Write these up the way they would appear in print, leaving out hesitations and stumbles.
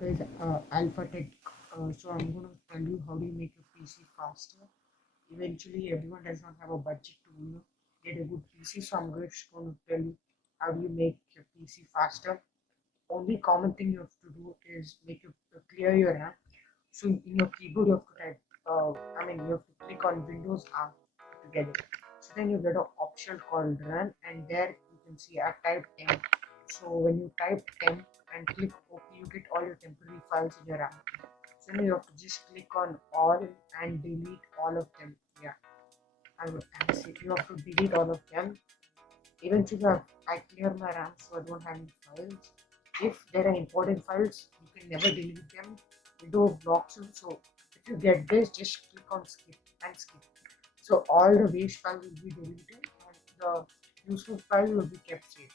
Guys, Alpha Tech. So I'm going to tell you how do you make your PC faster. Eventually, everyone does not have a budget to get a good PC. So I'm just going to tell you how do you make your PC faster. Only common thing you have to do is make your clear your RAM. So in your keyboard, you have to type. You have to click on Windows R together. So then you get an option called Run, and there you can see I typed temp. So when you type temp and click OK, you get all your temporary files in your RAM. So then you have to just click on all and delete all of them. Yeah, and see, you have to delete all of them. Eventually, I clear my RAM so I don't have any files. If there are important files, you can never delete them. Windows blocks you. So if you get this, just click on skip and skip. So all the waste files will be deleted and the useful file will be kept safe.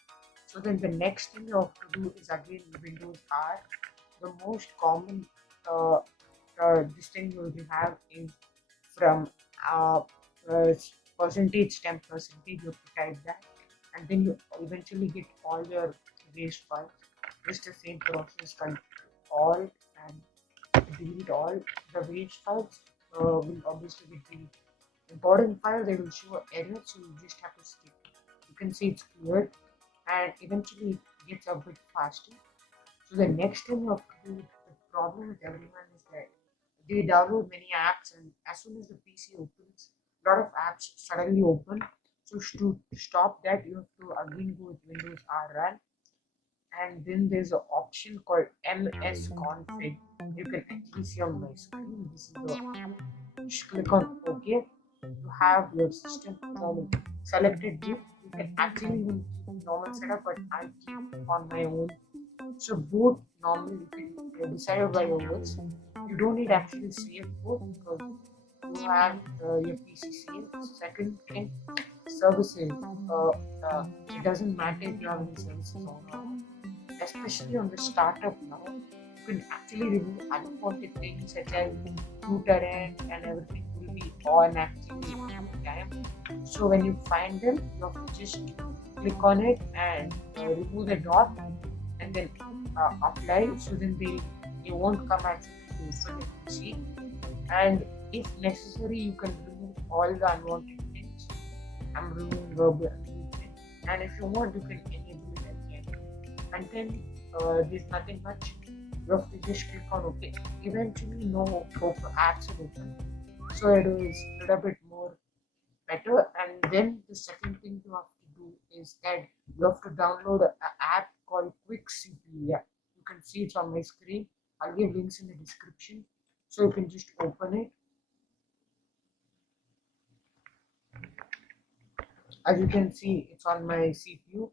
So then the next thing you have to do is again Windows R. The most common uh, this thing you will have is from uh, uh, percentage 10%. You have to type that, and then you eventually get all your waste files. Just the same process, all and delete all the waste files. Will obviously get deleted. Important file they will show error, so you just have to skip. You can see it's cleared, and eventually it gets a bit faster. So the next thing you have to do, the problem with everyone is that they download many apps, and as soon as the PC opens, a lot of apps suddenly open. So to stop that, you have to again go with Windows R Run, and then there's an option called MS Config. You can actually see on my screen. This is the just click on OK. You have your system selected GIF. You can actually even keep normal setup, but I keep on my own. So boot normally you can decide by your words. You don't need actually save both because you have your PC saved. Second thing, services. It doesn't matter if you have any services on or not. Especially on the startup now, you can actually remove unwanted things such as uterine and everything will be on actually time. So when you find them, you have to just click on it and remove the dot and then apply. So then they won't come actually to open it. See, and if necessary, you can remove all the unwanted things. I'm removing verbal engagement, and if you want, you can enable it at the end. And then there's nothing much. You have to just click on OK. Eventually, no apps will open, so it is a little bit more better. And then the second thing you have to do is that you have to download an app called Quick CPU. Yeah, you can see it on my screen. I'll give links in the description, so you can just open it. As you can see, it's on my CPU.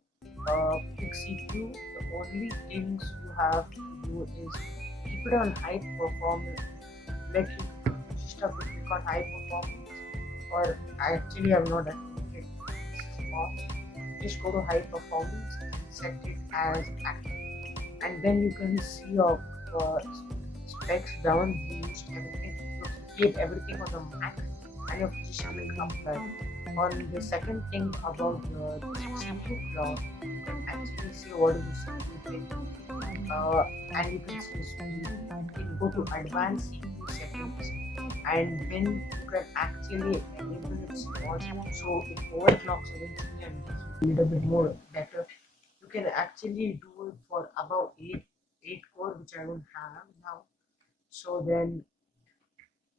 Quick CPU. The only things you have to do is keep it on high performance. Like you just have to click on high performance, or actually I'm not activated. This is off. Just go to high performance and set it as active, and then you can see your uh, specs down, boost, everything. You have to keep everything on the max, and you have to just click apply. On the second thing about the CPU clock, you can actually see what is the CPU thing, and you can see speed. You can go to advanced CPU settings, and then you can actually enable it small, so it overclocks eventually and gives you a little bit more better. You can actually do it for about eight core, which I don't have now. So then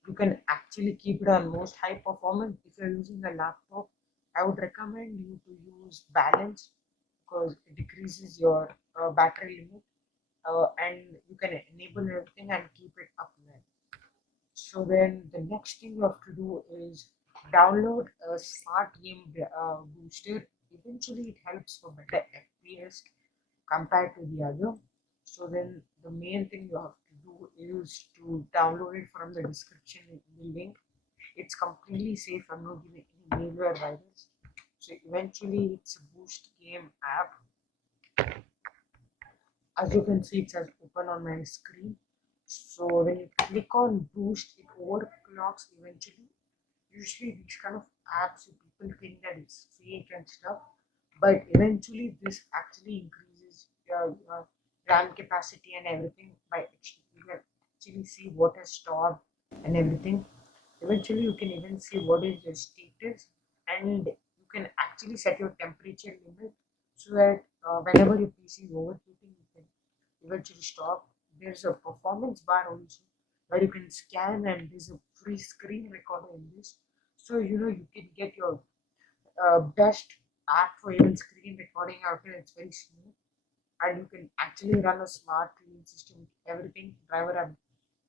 you can actually keep it on most high performance. If you're using a laptop, I would recommend you to use balance because it decreases your battery limit, and you can enable everything and keep it up well. So then the next thing you have to do is download a smart game booster. Eventually, it helps for better FPS compared to the other. So then the main thing you have to do is to download it from the description in the link. It's completely safe. I'm not giving any malware virus. So eventually, it's a boost game app. As you can see, it says open on my screen. So when you click on boost, it overclocks eventually. Usually these kind of apps, people think that it's fake and stuff, but eventually this actually increases your RAM capacity and everything. You can actually see what has stopped and everything. Eventually, you can even see what is the status, and you can actually set your temperature limit so that whenever your PC is overheating, you can eventually stop. There's a performance bar also where you can scan, and there's a free screen recorder in this. So you can get your best app for even screen recording out here. It's very smooth, and you can actually run a smart clean system, everything driver app.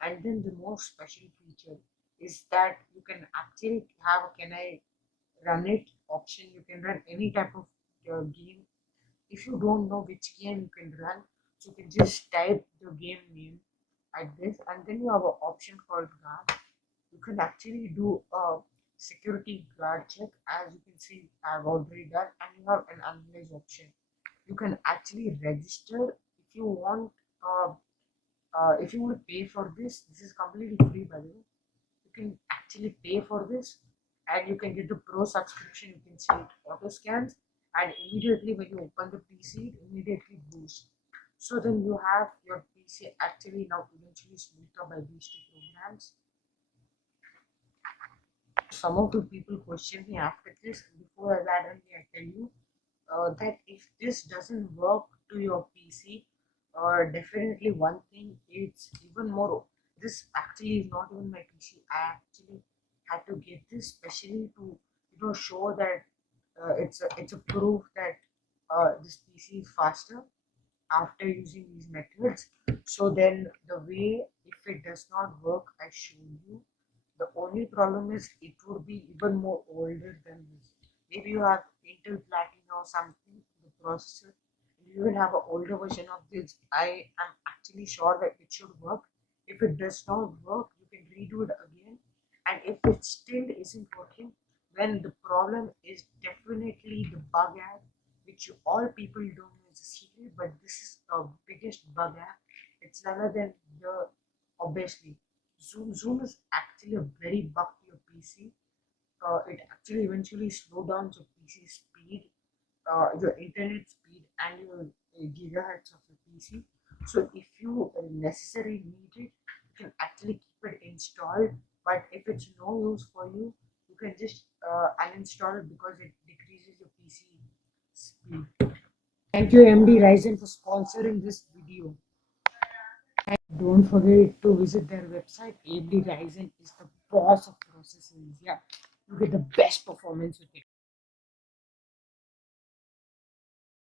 And then the most special feature is that you can actually have a can I run it option. You can run any type of game. If you don't know which game you can run, so you can just type the game name like this, and then you have an option called guard. You can actually do a security guard check. As you can see, I've already done, and you have an analyze option. You can actually register if you want. If you want to pay for this is completely free, by the way. You can actually pay for this, and you can get the pro subscription. You can see it auto scans, and immediately when you open the PC, it immediately boosts. So then you have your PC actually now eventually smoothed up by these two programs. Some of the people question me after this. Before that, only I tell you that if this doesn't work to your PC, definitely one thing, it's even more. This actually is not even my PC. I actually had to get this specially to show that it's a proof that this PC is faster after using these methods. So then the way, if it does not work, I show you. The only problem is it would be even more older than this. Maybe you have Intel Platinum or something, the processor. You will have an older version of this. I am actually sure that it should work. If it does not work, you can redo it again. And if it still isn't working, then the problem is definitely the bug app, which all people don't know is a secret, but this is the biggest bug app. It's none other than the obviously Zoom is actually a very bug to your PC. It actually eventually slow down your PC speed, your internet speed, and your gigahertz of your PC. So if you necessarily need it, you can actually keep it installed. But if it's no use for you, you can just uninstall it because it decreases your PC speed. Thank you, MD Ryzen, for sponsoring this video. Don't forget to visit their website. AMD Ryzen is the boss of processors. Yeah, you get the best performance with it.